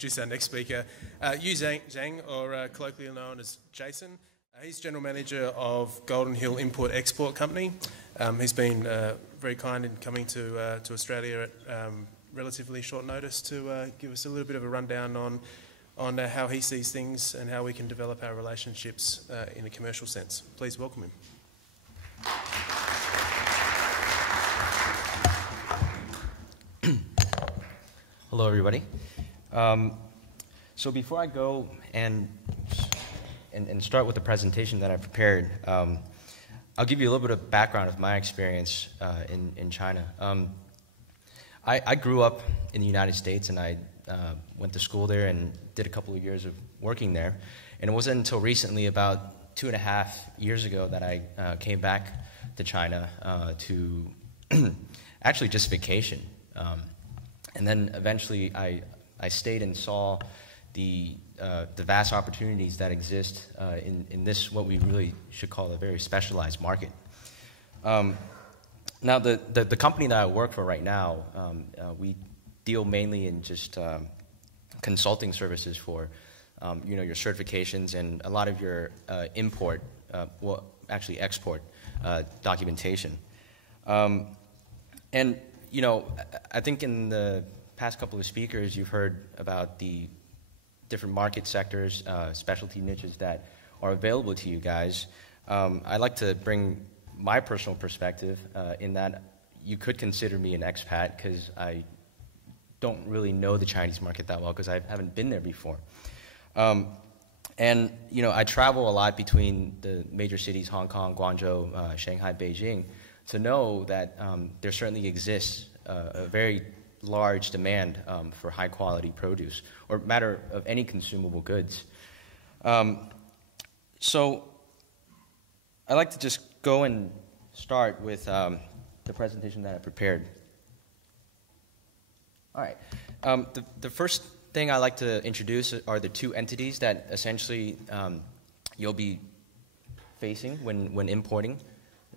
Introduce our next speaker, Zhang, or colloquially known as Jason. He's General Manager of Golden Hill Import-Export Company. He's been very kind in coming to Australia at relatively short notice to give us a little bit of a rundown on how he sees things and how we can develop our relationships in a commercial sense. Please welcome him. Hello, everybody. So before I go and start with the presentation that I prepared, I'll give you a little bit of background of my experience in China. I grew up in the United States, and I went to school there and did a couple of years of working there. And it wasn't until recently, about 2.5 years ago, that I came back to China to actually just vacation. And then eventually I stayed and saw the vast opportunities that exist in this, what we really should call a very specialized market. Now, the company that I work for right now, we deal mainly in just consulting services for your certifications and a lot of your import, well, actually export documentation. And I think in the past couple of speakers, you've heard about the different market sectors, specialty niches that are available to you guys. I'd like to bring my personal perspective in that you could consider me an expat because I don't really know the Chinese market that well because I haven't been there before. And I travel a lot between the major cities, Hong Kong, Guangzhou, Shanghai, Beijing, to know that there certainly exists a very large demand for high-quality produce, or matter of any consumable goods. So I'd like to just go and start with the presentation that I prepared. All right. The first thing I'd like to introduce are the two entities that essentially you'll be facing when importing.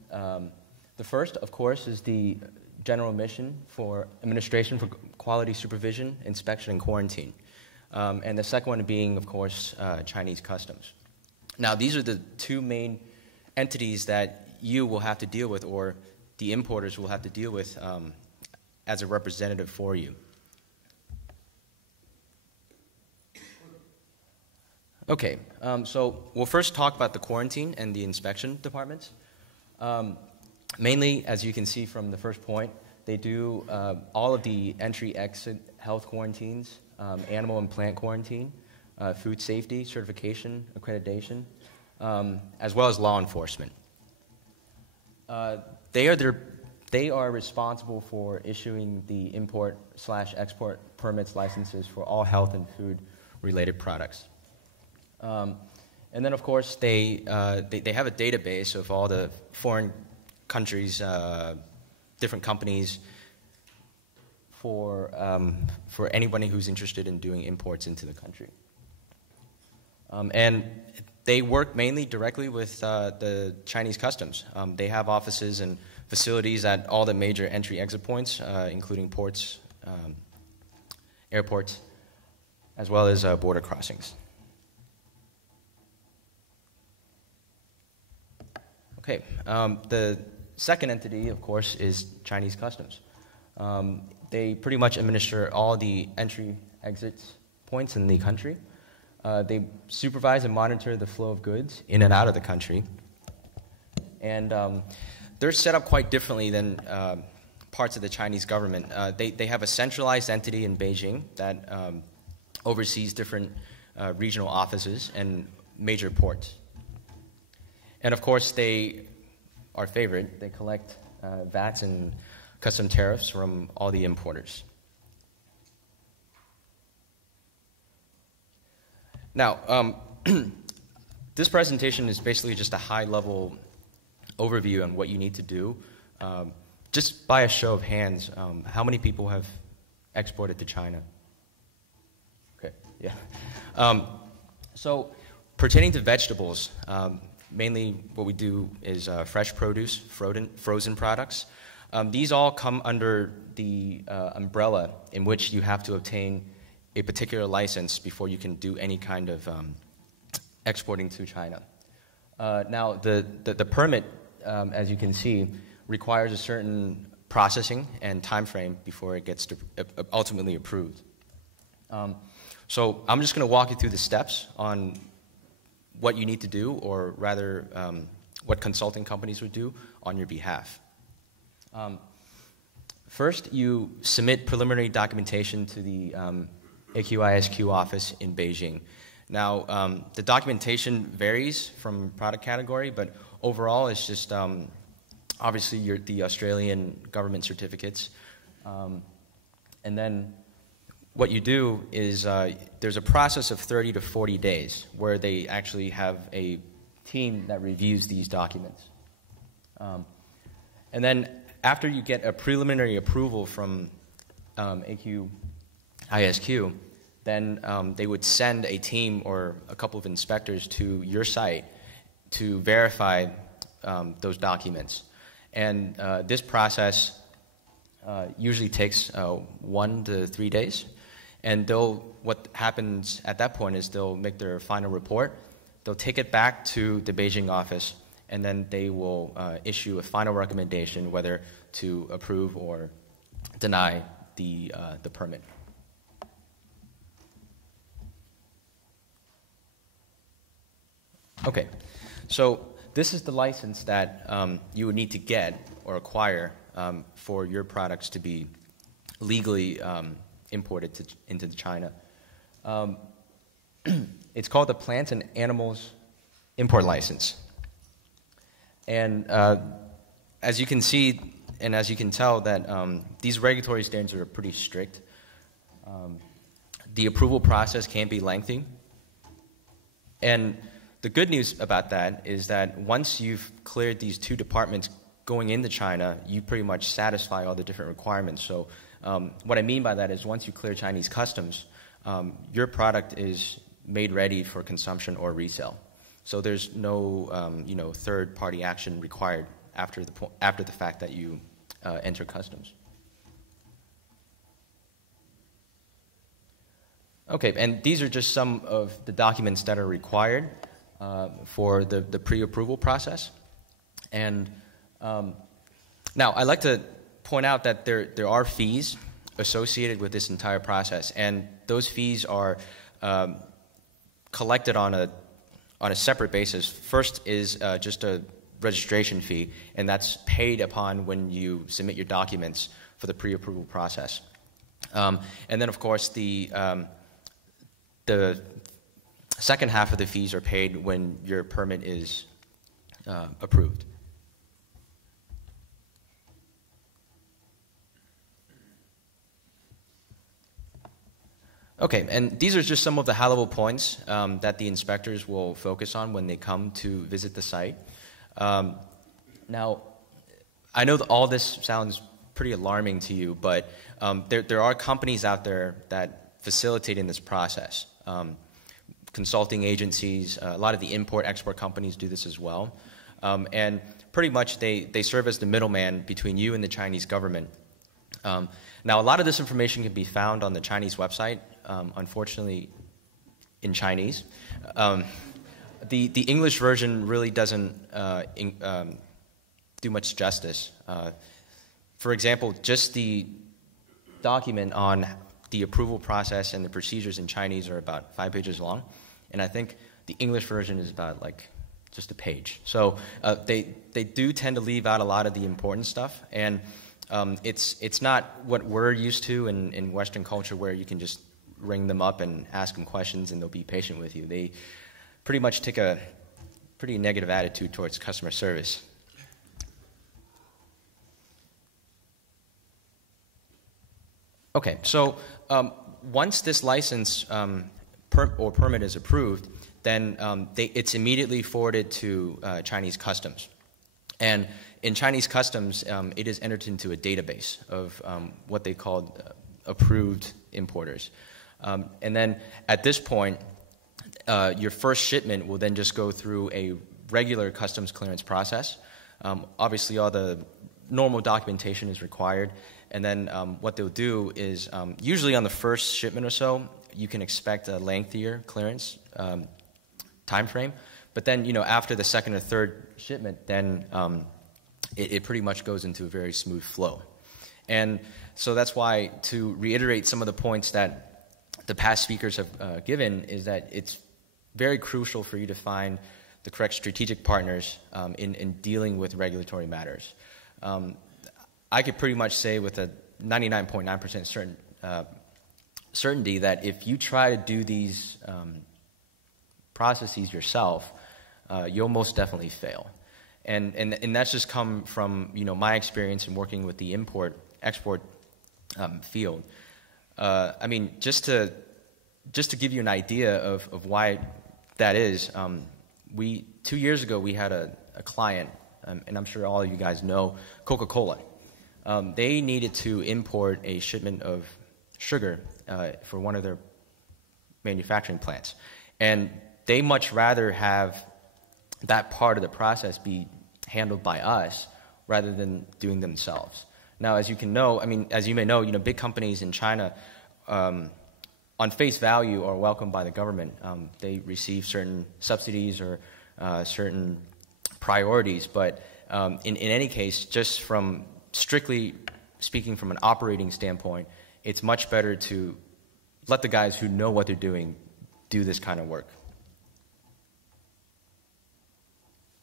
The first, of course, is the General Mission for Administration for Quality Supervision, Inspection, and Quarantine. And the second one being, of course, Chinese Customs. Now, these are the two main entities that you will have to deal with, or the importers will have to deal with as a representative for you. Okay, so we'll first talk about the quarantine and the inspection departments. Mainly, as you can see from the first point, they do all of the entry-exit health quarantines, animal and plant quarantine, food safety, certification, accreditation, as well as law enforcement. They are responsible for issuing the import/export permits, licenses for all health and food-related products. And then, of course, they have a database of all the foreign countries, different companies, for anybody who's interested in doing imports into the country. And they work mainly directly with the Chinese Customs. They have offices and facilities at all the major entry-exit points, including ports, airports, as well as border crossings. Okay, the second entity, of course, is Chinese Customs. They pretty much administer all the entry-exit points in the country. They supervise and monitor the flow of goods in and out of the country. And they're set up quite differently than parts of the Chinese government. They have a centralized entity in Beijing that oversees different regional offices and major ports. And of course, our favorite, they collect VATs and custom tariffs from all the importers. Now, this presentation is basically just a high-level overview on what you need to do. Just by a show of hands, how many people have exported to China? Okay, yeah. So, pertaining to vegetables, mainly what we do is fresh produce, frozen products. These all come under the umbrella in which you have to obtain a particular license before you can do any kind of exporting to China. Now, the permit, as you can see, requires a certain processing and time frame before it gets ultimately approved. So I'm just going to walk you through the steps on what you need to do, or rather what consulting companies would do on your behalf. First, you submit preliminary documentation to the AQISQ office in Beijing. Now, the documentation varies from product category, but overall it's just obviously the Australian government certificates. And then what you do is there's a process of 30 to 40 days where they actually have a team that reviews these documents. And then after you get a preliminary approval from AQISQ, then they would send a team or a couple of inspectors to your site to verify those documents. And this process usually takes 1 to 3 days. And what happens at that point is they'll make their final report. They'll take it back to the Beijing office, and then they will issue a final recommendation whether to approve or deny the permit. Okay, so this is the license that you would need to get or acquire for your products to be legally imported into China. It's called the Plants and Animals Import License. And as you can see, and as you can tell, that these regulatory standards are pretty strict. The approval process can be lengthy. And the good news about that is that once you've cleared these 2 departments going into China, you pretty much satisfy all the different requirements. So what I mean by that is once you clear Chinese customs, your product is made ready for consumption or resale. So there's no third-party action required after the fact that you enter customs. Okay, and these are just some of the documents that are required for the pre-approval process. And now I'd like to point out that there are fees associated with this entire process, and those fees are collected on a separate basis. First is just a registration fee, and that's paid upon when you submit your documents for the pre-approval process. And then, of course, the second half of the fees are paid when your permit is approved. Okay, and these are just some of the high-level points that the inspectors will focus on when they come to visit the site. Now, I know that all this sounds pretty alarming to you, but there are companies out there that facilitate in this process. Consulting agencies, a lot of the import-export companies do this as well. And pretty much they serve as the middleman between you and the Chinese government. Now, a lot of this information can be found on the Chinese website, unfortunately in Chinese. The English version really doesn't do much justice. For example, just the document on the approval process and the procedures in Chinese are about 5 pages long, and I think the English version is about just a page. So they do tend to leave out a lot of the important stuff, and it's not what we're used to in Western culture, where you can just ring them up and ask them questions and they'll be patient with you. They pretty much take a pretty negative attitude towards customer service. Okay, so once this license or permit is approved, then it's immediately forwarded to Chinese customs. And in Chinese customs, it is entered into a database of what they call approved importers. And then at this point, your first shipment will then just go through a regular customs clearance process. Obviously, all the normal documentation is required. And then what they'll do is, usually on the first shipment or so, you can expect a lengthier clearance time frame. But then, after the second or third shipment, then it pretty much goes into a very smooth flow. And so that's why, to reiterate some of the points that the past speakers have given, is that it's very crucial for you to find the correct strategic partners in dealing with regulatory matters. I could pretty much say with a 99.9% certainty that if you try to do these processes yourself, you'll most definitely fail. And that's just come from my experience in working with the import-export field. I mean, just to give you an idea of why that is, 2 years ago we had a client, and I'm sure all of you guys know Coca-Cola. They needed to import a shipment of sugar for one of their manufacturing plants, and they much rather have that part of the process be handled by us rather than doing themselves. Now, as you may know, big companies in China, on face value, are welcomed by the government. They receive certain subsidies or certain priorities, but in any case, just from strictly speaking from an operating standpoint, it's much better to let the guys who know what they're doing do this kind of work.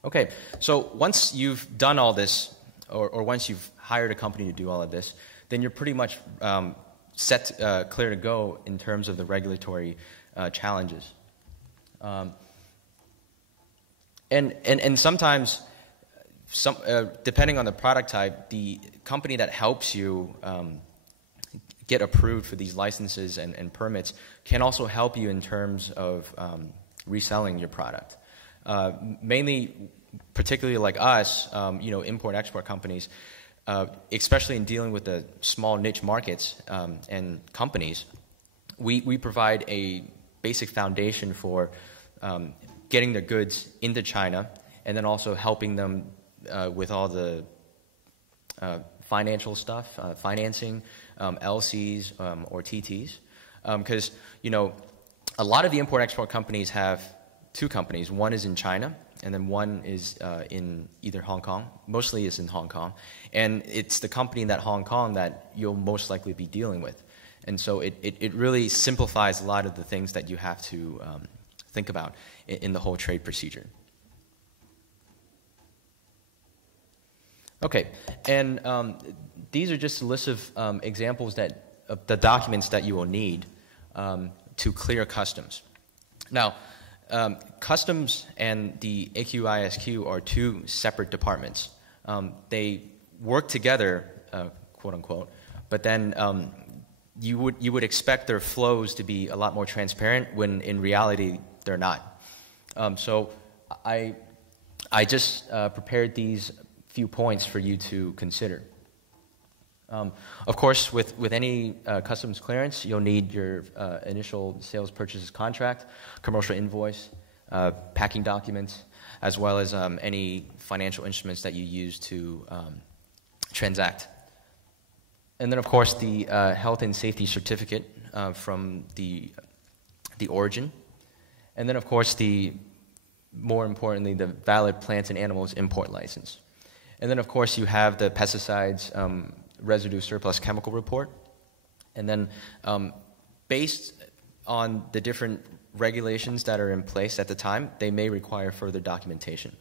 Okay, so once you've done all this, or once you've hired a company to do all of this, then you're pretty much clear to go in terms of the regulatory challenges. And sometimes, depending on the product type, the company that helps you get approved for these licenses and permits can also help you in terms of reselling your product. Mainly, particularly like us, import-export companies, especially in dealing with the small niche markets and companies, we provide a basic foundation for getting their goods into China, and then also helping them with all the financial stuff, financing, LCs or TTs. Because, a lot of the import-export companies have two companies. One is in China, and then one is in either Hong Kong. Mostly it's in Hong Kong. And it's the company in that Hong Kong that you'll most likely be dealing with. And so it really simplifies a lot of the things that you have to think about in the whole trade procedure. Okay, and these are just a list of examples of the documents that you will need to clear customs. Now, customs and the AQISQ are two separate departments. They work together, quote unquote, but then you would expect their flows to be a lot more transparent when in reality they're not. So I just prepared these few points for you to consider. Of course, with any customs clearance, you'll need your initial sales purchases contract, commercial invoice, packing documents, as well as any financial instruments that you use to transact. And then, of course, the health and safety certificate from the origin. And then, of course, more importantly, the valid plants and animals import license. And then, of course, you have the pesticides residue surplus chemical report. And then, based on the different regulations that are in place at the time, they may require further documentation.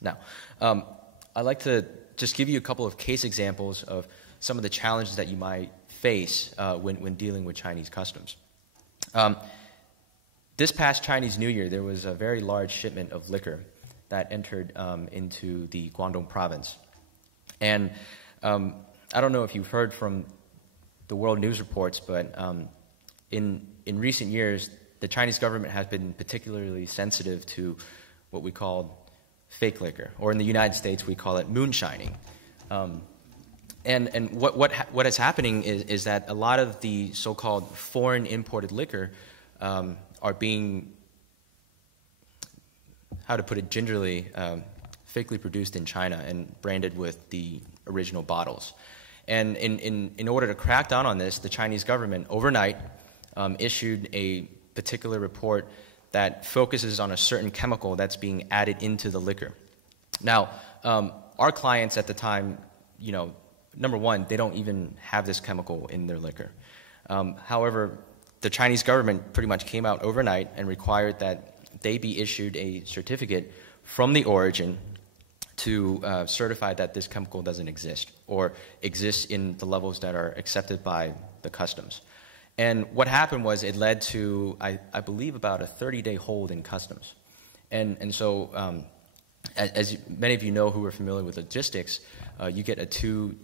Now, I'd like to just give you a couple of case examples of some of the challenges that you might face when dealing with Chinese customs. This past Chinese New Year, there was a very large shipment of liquor that entered into the Guangdong province. And I don't know if you've heard from the world news reports, but in recent years, the Chinese government has been particularly sensitive to what we call fake liquor, or in the United States, we call it moonshining. And what is happening is that a lot of the so-called foreign imported liquor are being, how to put it gingerly, fakely produced in China and branded with the original bottles. And in order to crack down on this, the Chinese government overnight issued a particular report that focuses on a certain chemical that's being added into the liquor. Now, our clients at the time, number one, they don't even have this chemical in their liquor. However, the Chinese government pretty much came out overnight and required that they be issued a certificate from the origin to certify that this chemical doesn't exist or exists in the levels that are accepted by the customs. And what happened was it led to, I believe, about a 30-day hold in customs. And so, as many of you know who are familiar with logistics, you get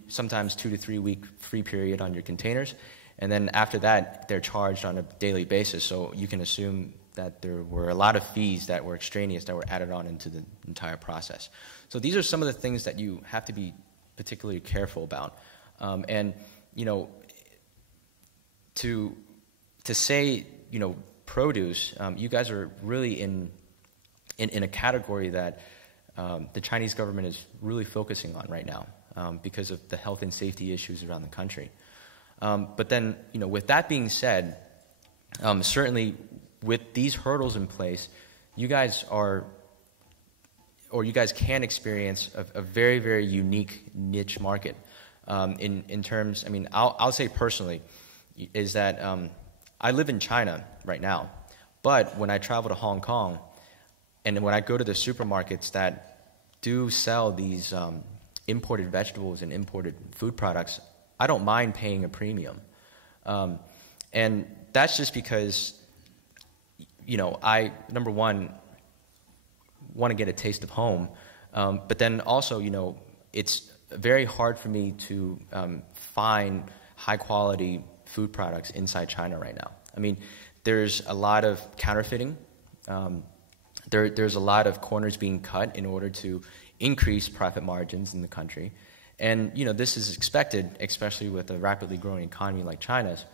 sometimes 2 to 3 week free period on your containers. And then after that, they're charged on a daily basis. So you can assume that there were a lot of fees that were extraneous that were added on into the entire process. So these are some of the things that you have to be particularly careful about. To say, produce, you guys are really in a category that the Chinese government is really focusing on right now because of the health and safety issues around the country. But then, with that being said, certainly with these hurdles in place, you guys can experience a very, very unique niche market. In terms, I'll say personally, is that I live in China right now, but when I travel to Hong Kong, and when I go to the supermarkets that do sell these imported vegetables and imported food products, I don't mind paying a premium. And that's just because, I, number one, want to get a taste of home. But then also, it's very hard for me to find high-quality food products inside China right now. There's a lot of counterfeiting. There's a lot of corners being cut in order to increase profit margins in the country. And, this is expected, especially with a rapidly growing economy like China's.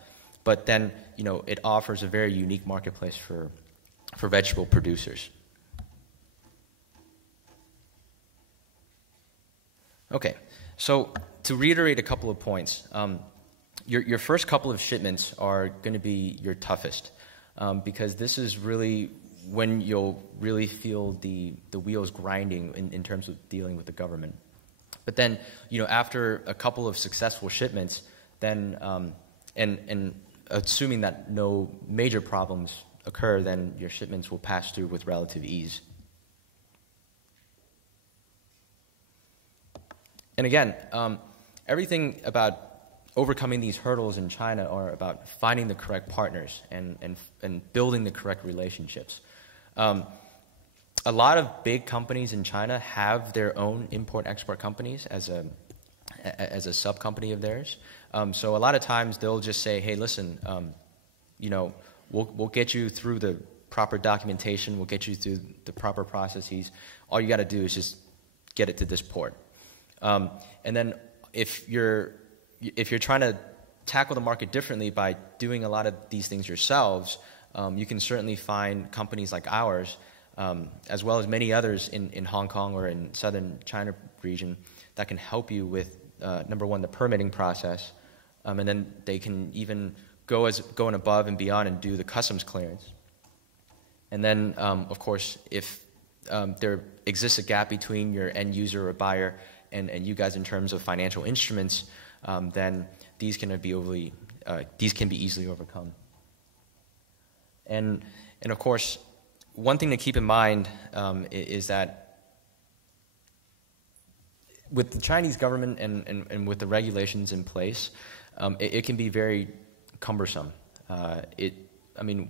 But then, it offers a very unique marketplace for vegetable producers. Okay, so to reiterate a couple of points, your first couple of shipments are going to be your toughest because this is really when you'll really feel the wheels grinding in terms of dealing with the government. But then, after a couple of successful shipments, then, and assuming that no major problems occur, then your shipments will pass through with relative ease. And again, everything about overcoming these hurdles in China are about finding the correct partners and building the correct relationships. A lot of big companies in China have their own import-export companies as a sub-company of theirs. So a lot of times they'll just say, hey, listen, we'll get you through the proper documentation, we'll get you through the proper processes. All you got to do is just get it to this port. And then if you're trying to tackle the market differently by doing a lot of these things yourselves, you can certainly find companies like ours, as well as many others in Hong Kong or in southern China region that can help you with, number one, the permitting process, and then they can even going above and beyond and do the customs clearance. And then, of course, if there exists a gap between your end user or buyer and you guys in terms of financial instruments, then these can be easily overcome. And of course, one thing to keep in mind is that with the Chinese government and with the regulations in place, it can be very cumbersome.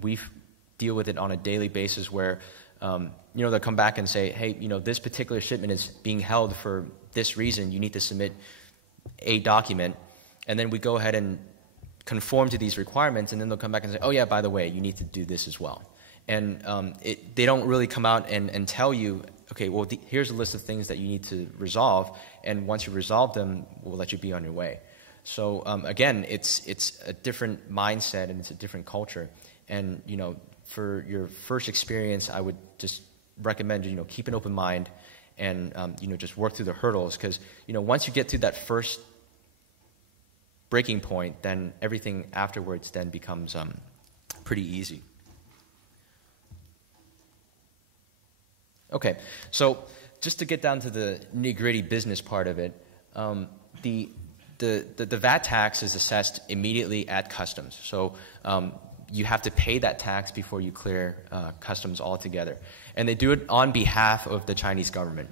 We deal with it on a daily basis where they'll come back and say, hey, this particular shipment is being held for this reason. You need to submit a document, and then we go ahead and conform to these requirements, and then they'll come back and say, oh yeah, by the way, you need to do this as well. And they don't really come out and tell you, okay, well, here's a list of things that you need to resolve, and once you resolve them, we'll let you be on your way. So again, it's a different mindset and it's a different culture. And for your first experience, I would just recommend keep an open mind and just work through the hurdles, because once you get through that first breaking point, then everything afterwards then becomes pretty easy. Okay, so just to get down to the nitty-gritty business part of it, the VAT tax is assessed immediately at customs. So you have to pay that tax before you clear customs altogether. And they do it on behalf of the Chinese government.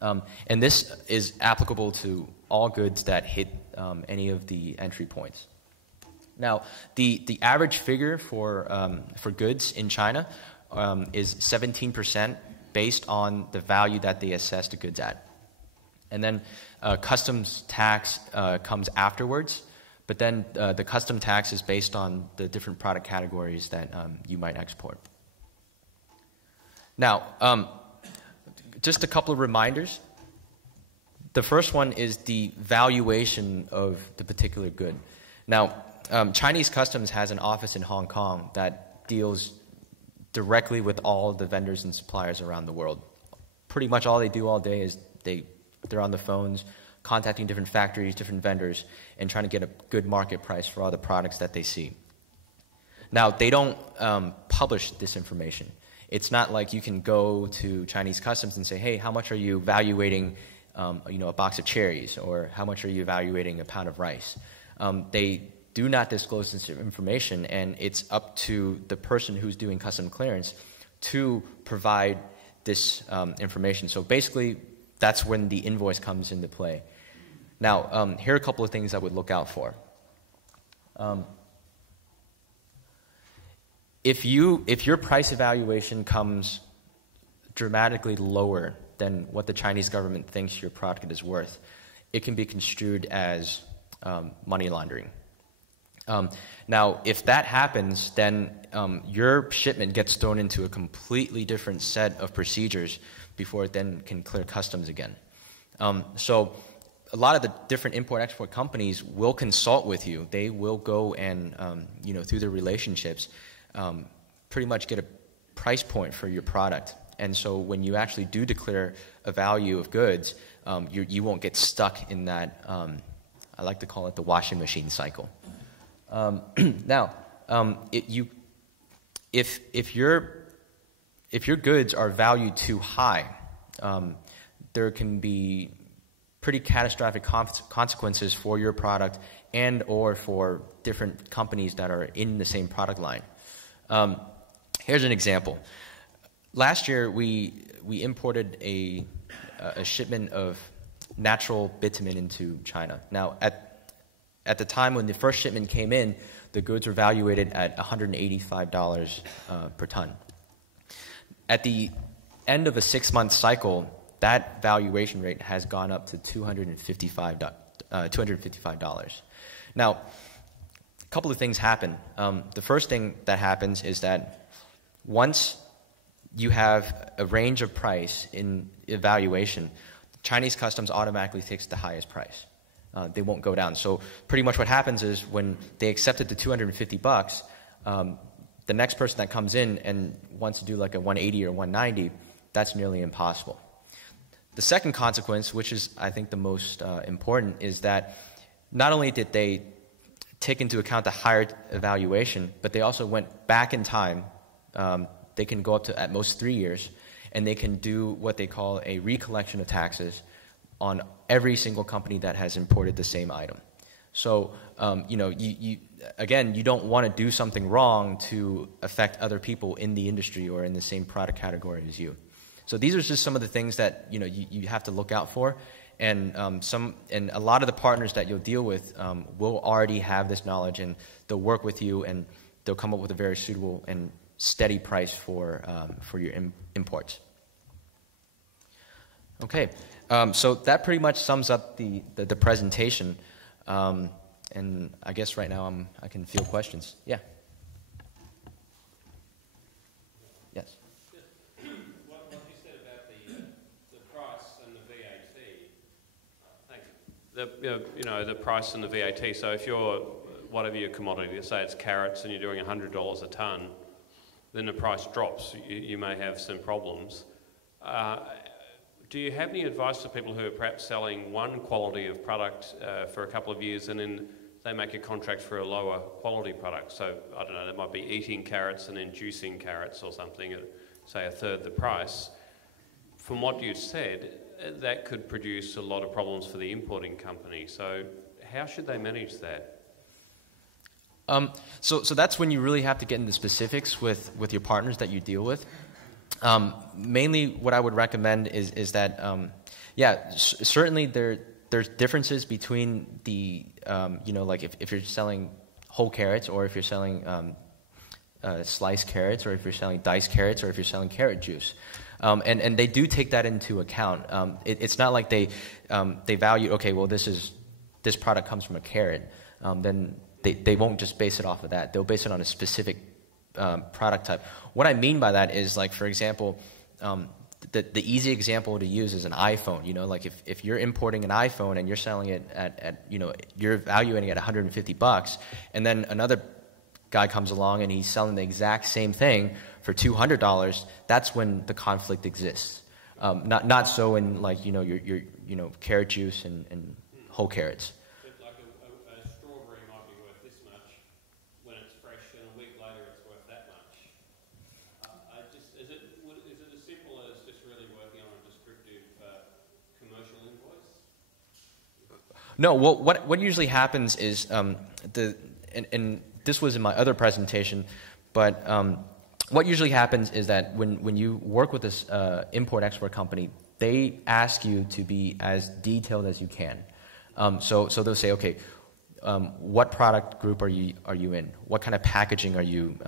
And this is applicable to all goods that hit any of the entry points. Now, the average figure for goods in China is 17% based on the value that they assess the goods at. And then customs tax comes afterwards, but then the custom tax is based on the different product categories that you might export. Now, just a couple of reminders. The first one is the valuation of the particular good. Now, Chinese customs has an office in Hong Kong that deals directly with all the vendors and suppliers around the world. Pretty much all they do all day is they're on the phones, contacting different factories, different vendors, and trying to get a good market price for all the products that they see. Now, they don't publish this information. It's not like you can go to Chinese customs and say, hey, how much are you evaluating a box of cherries, or how much are you evaluating a pound of rice? They do not disclose this information, and it's up to the person who's doing custom clearance to provide this information. So basically, that's when the invoice comes into play. Now, here are a couple of things I would look out for. If your price evaluation comes dramatically lower than what the Chinese government thinks your product is worth, it can be construed as money laundering. Now, if that happens, then your shipment gets thrown into a completely different set of procedures before it then can clear customs again. So a lot of the different import-export companies will consult with you. They will go and, through their relationships, pretty much get a price point for your product. And so when you actually do declare a value of goods, you won't get stuck in that, I like to call it the washing machine cycle. Now, if your goods are valued too high, there can be pretty catastrophic consequences for your product and or for different companies that are in the same product line. Here's an example. Last year, we imported a shipment of natural bitumen into China. Now, at the time when the first shipment came in, the goods were valuated at $185 per ton. At the end of a 6-month cycle, that valuation rate has gone up to $255. Now, a couple of things happen. The first thing that happens is that once you have a range of price in evaluation, Chinese customs automatically takes the highest price. They won't go down. So pretty much what happens is when they accepted the $250, the next person that comes in and wants to do like a 180 or 190, that's nearly impossible. The second consequence, which is I think the most important, is that not only did they take into account the higher evaluation, but they also went back in time. They can go up to at most 3 years, and they can do what they call a recollection of taxes on every single company that has imported the same item. So, you don't want to do something wrong to affect other people in the industry or in the same product category as you. So these are just some of the things that you have to look out for, and a lot of the partners that you'll deal with will already have this knowledge, and they'll work with you, and they'll come up with a very suitable and steady price for your imports. Okay. So that pretty much sums up the presentation, and I guess right now I can field questions. Yeah. Yes. What you said about the price and the VAT. Thank you. The price and the VAT. So if you're whatever your commodity, say it's carrots, and you're doing $100 a ton, then the price drops. You may have some problems. Do you have any advice to people who are perhaps selling one quality of product for a couple of years and then they make a contract for a lower quality product. So, I don't know, they might be eating carrots and then juicing carrots or something at, say, a third the price. From what you said, that could produce a lot of problems for the importing company. So how should they manage that? So that's when you really have to get into specifics with your partners that you deal with. Mainly what I would recommend is that, certainly there's differences between the, like if you're selling whole carrots, or if you're selling sliced carrots, or if you're selling diced carrots, or if you're selling carrot juice. And they do take that into account. It's not like they value, okay, well, this product comes from a carrot. Then they won't just base it off of that. They'll base it on a specific product type. What I mean by that is, like, for example, the easy example to use is an iPhone. Like if you're importing an iPhone and you're selling it at you're evaluating it at $150, and then another guy comes along and he's selling the exact same thing for $200, that's when the conflict exists. Not so in, like, your carrot juice and whole carrots. But like a strawberry might be worth this much when it's fresh, and a week later it's worth that much. Is it as simple as just really working on a descriptive commercial invoice? No. Well, what usually happens is and this was in my other presentation, but what usually happens is that when you work with this import-export company, they ask you to be as detailed as you can. So they'll say, okay, what product group are you in? What kind of packaging are you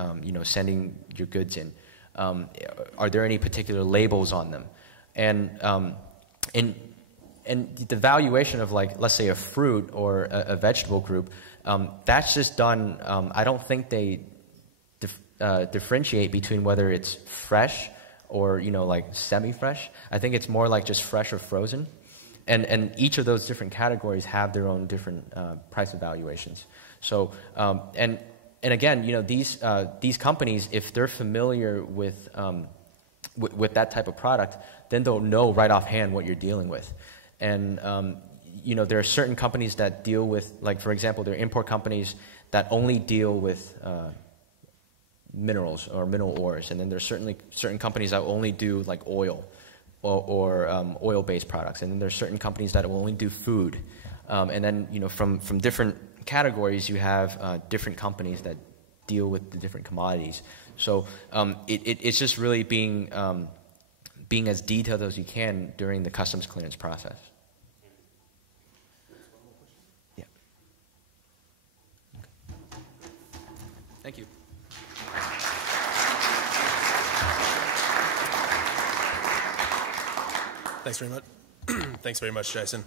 sending your goods in? Are there any particular labels on them? And the valuation of, like, let's say a fruit or a vegetable group, that's just done. I don't think they differentiate between whether it's fresh or like semi-fresh. I think it's more like just fresh or frozen, and each of those different categories have their own different price evaluations. So and again, these companies, if they're familiar with that type of product, then they'll know right offhand what you're dealing with. And there are certain companies that deal with, like, for example, there are import companies that only deal with minerals or mineral ores, and then there's certainly certain companies that only do, like, oil or oil-based products, and then there's certain companies that will only do food, and then from different categories you have different companies that deal with the different commodities. So it's just really being as detailed as you can during the customs clearance process. Yeah. Thank you. Thanks very much. Thanks very much, Jason.